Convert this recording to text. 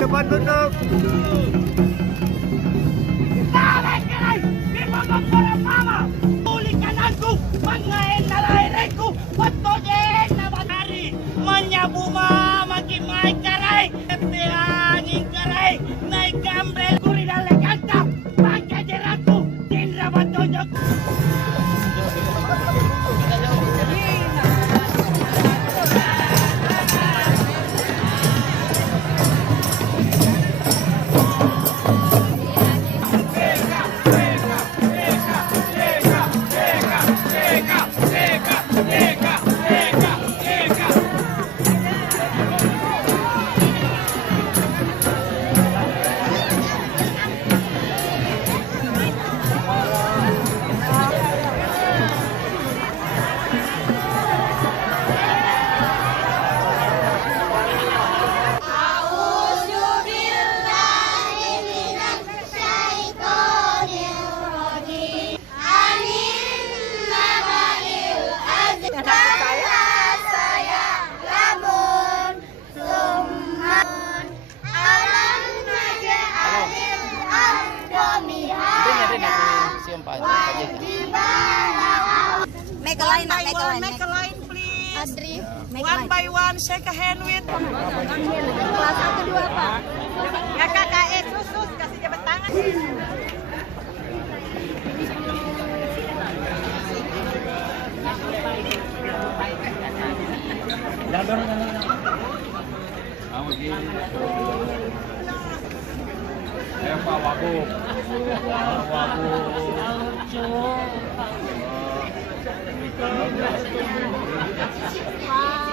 Depan tutup. Karay! Di mo magpapama! Ulikan aku! Mangain na lahirin ko! Patuloy na batari! Manyabuma! Magimay karay! Tiyangin karay! Naikambrel! Kurinale kanta! Pagkajeraku! Dinrabatonyok! Make a line, please. Adri, One by one, shake a hand with. kelas 1 2 apa? KKS khusus kasih jabat tangan. Pak Wagub. Wah.